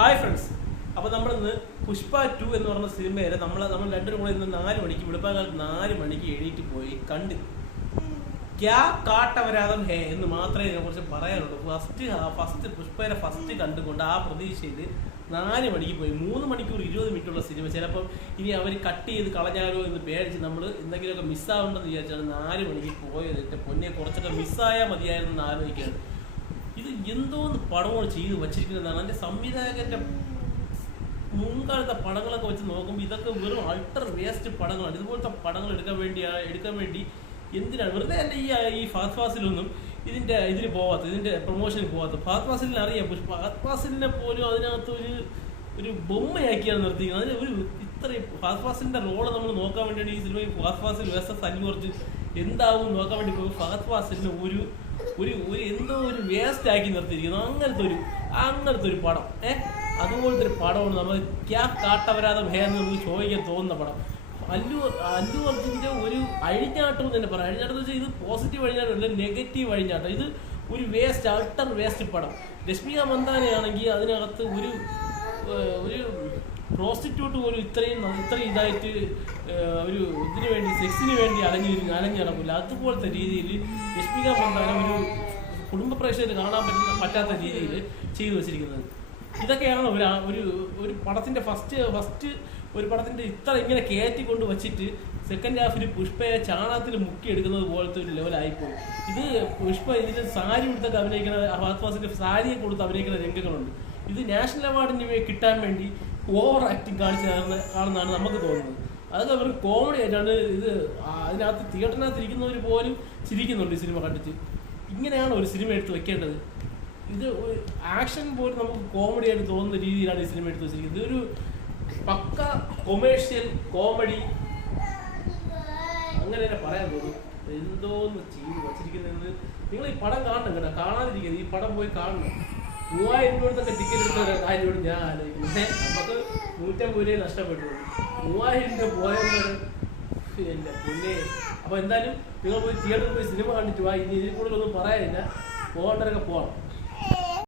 Hi friends അപ്പൊ നമ്മളിന്ന് Pushpa to എന്ന് പറഞ്ഞ സിനിമയിൽ നമ്മൾ നമ്മൾ രണ്ടു കൂടെ ഇന്ന് നാല് മണിക്ക് വെളുപ്പാകാലത്ത് നാല് മണിക്ക് എണീറ്റ് പോയി കണ്ട് ക്യാ കാട്ടവരാതം ഹേ എന്ന് മാത്രമേ ഇതിനെ കുറിച്ച് പറയാനുള്ളൂ. ഫസ്റ്റ് ഫസ്റ്റ് പുഷ്പയുടെ ഫസ്റ്റ് കണ്ടുകൊണ്ട് ആ പ്രതീക്ഷയിൽ നാല് മണിക്ക് പോയി. മൂന്ന് മണിക്കൂർ ഇരുപത് മിനിറ്റുള്ള സിനിമ. ചിലപ്പം ഇനി അവർ കട്ട് ചെയ്ത് കളഞ്ഞാലോ എന്ന് പേടിച്ച് നമ്മൾ എന്തെങ്കിലുമൊക്കെ മിസ്സാവുണ്ടെന്ന് വിചാരിച്ചാണ് നാല് മണിക്ക് പോയത്. എന്റെ പൊന്നെ കുറച്ചൊക്കെ മിസ്സായാൽ മതിയായിരുന്നു എന്ന് ആലോചിക്കുകയാണ്. ഇത് എന്തോന്ന് പടമാണ് ചെയ്ത് വച്ചിരിക്കുന്നതാണ്. അതിന്റെ സംവിധായകന്റെ മുൻകാലത്തെ പടങ്ങളൊക്കെ വെച്ച് നോക്കുമ്പോൾ ഇതൊക്കെ വെറും അൾട്ടർ വേസ്റ്റ് പടങ്ങളാണ്. ഇതുപോലത്തെ പടങ്ങൾ എടുക്കാൻ വേണ്ടി എടുക്കാൻ വേണ്ടി എന്തിനാണ് വെറുതെ അല്ല ഈ ഈ ഫാസ്റ്റ് ഫാസിലൊന്നും ഇതിന്റെ ഇതിന് പോവാത്ത ഇതിന്റെ പ്രൊമോഷന് പോവാത്ത. ഫാസ്റ്റ് ഫാസിലിനെ അറിയാം പക്ഷെ ഫാസ്റ്റ് ഫാസിലിനെ പോലും അതിനകത്ത് ഒരു ഒരു ബൊമ്മയാക്കിയാണ് നിർത്തിക്കുന്നത് അതിന് ഒരു ഇത്രയും ഫാസ്റ്റ് ഫാസിലിന്റെ റോൾ നമ്മൾ നോക്കാൻ വേണ്ടി ഈ സിനിമയിൽ ഫാസ്റ്റ് ഫാസിൽ വേഴ്സസ് അല്ലു കുറച്ച് എന്താവും നോക്കാൻ വേണ്ടി പോകും ഫാസ്റ്റ് ഫാസിലിന് ഒരു ഒരു ഒരു എന്തോ ഒരു വേസ്റ്റ് ആക്കി നിർത്തിയിരിക്കുന്നു. അങ്ങനത്തെ ഒരു അങ്ങനത്തെ ഒരു പടം. ഏഹ് അതുപോലത്തെ ഒരു പടമാണ് നമ്മൾ ക്യാ കാട്ടവരാതെ എന്ന് നമുക്ക് ചോദിക്കാൻ തോന്നുന്ന പടം. അല്ലു അല്ലു അർജുന്റെ ഒരു അഴിഞ്ഞാട്ടം എന്ന് തന്നെ പറയാം. അഴിഞ്ഞാട്ടം എന്ന് വെച്ചാൽ ഇത് പോസിറ്റീവ് അഴിഞ്ഞാട്ടം അല്ല നെഗറ്റീവ് അഴിഞ്ഞാട്ടം. ഇത് ഒരു വേസ്റ്റ് അൾട്ടർ വേസ്റ്റ് പടം. രശ്മിക മന്ദാനയാണെങ്കിൽ അതിനകത്ത് ഒരു ഒരു പ്രോസ്റ്റിറ്റ്യൂട്ട് പോലും ഇത്രയും ഇത്രയും ഇതായിട്ട് ഒരു ഇതിനു വേണ്ടി സെക്സിന് വേണ്ടി അലഞ്ഞു നടക്കില്ല അതുപോലത്തെ രീതിയിൽ രശ്മിക മന്ദാന ഒരു കുടുംബ പ്രേക്ഷകർ കാണാൻ പറ്റുന്ന പറ്റാത്ത രീതിയിൽ ചെയ്തു വെച്ചിരിക്കുന്നത്. ഇതൊക്കെയാണ് ഒരു ഒരു ഒരു പടത്തിന്റെ ഫസ്റ്റ് ഫസ്റ്റ് ഒരു പടത്തിന്റെ ഇത്ര ഇങ്ങനെ കയറ്റി കൊണ്ട് വച്ചിട്ട് സെക്കൻഡ് ഹാഫിൽ പുഷ്പയെ ചാണകത്തിൽ മുക്കി എടുക്കുന്നത് പോലത്തെ ഒരു ലെവലായിപ്പോയി ഇത് പുഷ്പ ഇതിന് സാരി കൊടുത്തൊക്കെ അഭിനയിക്കുന്ന ഫാസ്ഫാസിന്റെ സാരിയെ കൊടുത്ത് അഭിനയിക്കുന്ന രംഗങ്ങളുണ്ട്. ഇത് നാഷണൽ അവാർഡിന് കിട്ടാൻ വേണ്ടി ഓവർ ആക്ടിങ് കാണിച്ച് ആണെന്നാണ് നമുക്ക് തോന്നുന്നത്. അതൊക്കെ അവർ കോമഡി ആയിട്ടാണ് ഇത് അതിനകത്ത് തിയേറ്ററിനകത്ത് ഇരിക്കുന്നവർ പോലും ചിരിക്കുന്നുണ്ട് ഈ സിനിമ കണ്ടിട്ട്. ഇങ്ങനെയാണ് ഒരു സിനിമ എടുത്ത് വെക്കേണ്ടത്. ഇത് ആക്ഷൻ പോലും നമുക്ക് കോമഡി ആയിട്ട് തോന്നുന്ന രീതിയിലാണ് ഈ സിനിമ എടുത്ത് വെച്ചിരിക്കുന്നത്. ഇതൊരു പക്ക കൊമേഴ്ഷ്യൽ കോമഡി അങ്ങനെ തന്നെ പറയാൻ തോന്നും എന്തോന്ന് ചെയ്തു വച്ചിരിക്കുന്നത്. നിങ്ങൾ ഈ പടം കാണണം കേട്ടോ. കാണാതിരിക്കുന്നത് ഈ പടം പോയി കാണണം. മൂവായിരം രൂപ കൊടുത്തൊക്കെ ടിക്കറ്റ് എടുത്ത കാര്യമാണ് ഞാൻ ആലോചിക്കുന്നത് നമുക്ക് നൂറ്റമ്പത് രൂപയെ നഷ്ടപ്പെട്ടു മൂവായിരം രൂപ പോയവര് എന്റെ പൊന്നെ. അപ്പൊ എന്തായാലും നിങ്ങൾ പോയി തിയേറ്ററിൽ പോയി സിനിമ കണ്ടിട്ട് വാ. ഇനി ഇതിൽ കൂടുതലൊന്നും പറയാനില്ല. പോകേണ്ടവരൊക്കെ പോകണം